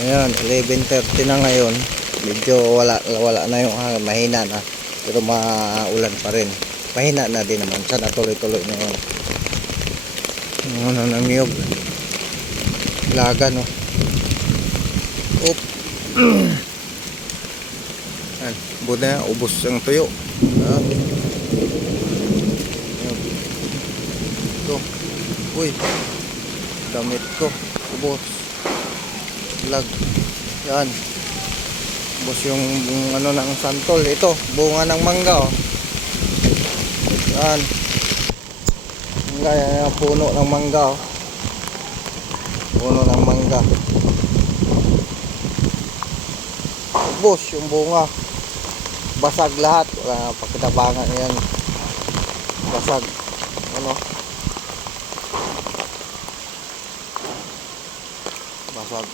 Ayan, 11:30 na ngayon. Medyo wala na yung mahina na. Pero maulan pa rin. Mahina na din naman. Sana tuloy-tuloy na yun. Ano ng niyog. Laga, no? Oop. Ayan, buti na, ubos ang tuyo. Ayan. Ito. Uy. Damit ko. Ubos. Lag. Yan. Ubos yung ano ng santol. Ito. Bunga ng mangga, oh. Yan. Yan yung puno ng mangga, oh. Puno ng mangga. Ubos yung bunga. Basag lahat. Wala pakitabangan yan. Basag. Ano? Basag.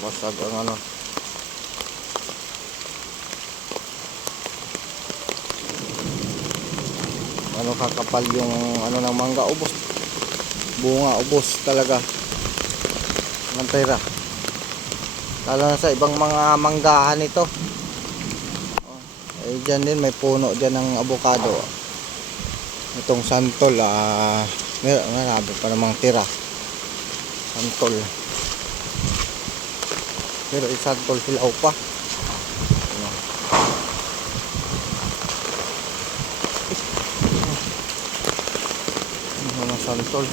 Basag ang ano. Ano kakapal yung ano ng mangga, ubos. Bunga, ubos talaga. Mantera. Lalo na sa ibang mga manggahan ito. Eh dyan din may puno dyan ng avocado. Itong santol, marami pa namang tira. Santol. Pero isantol silaw pa. Ano santol?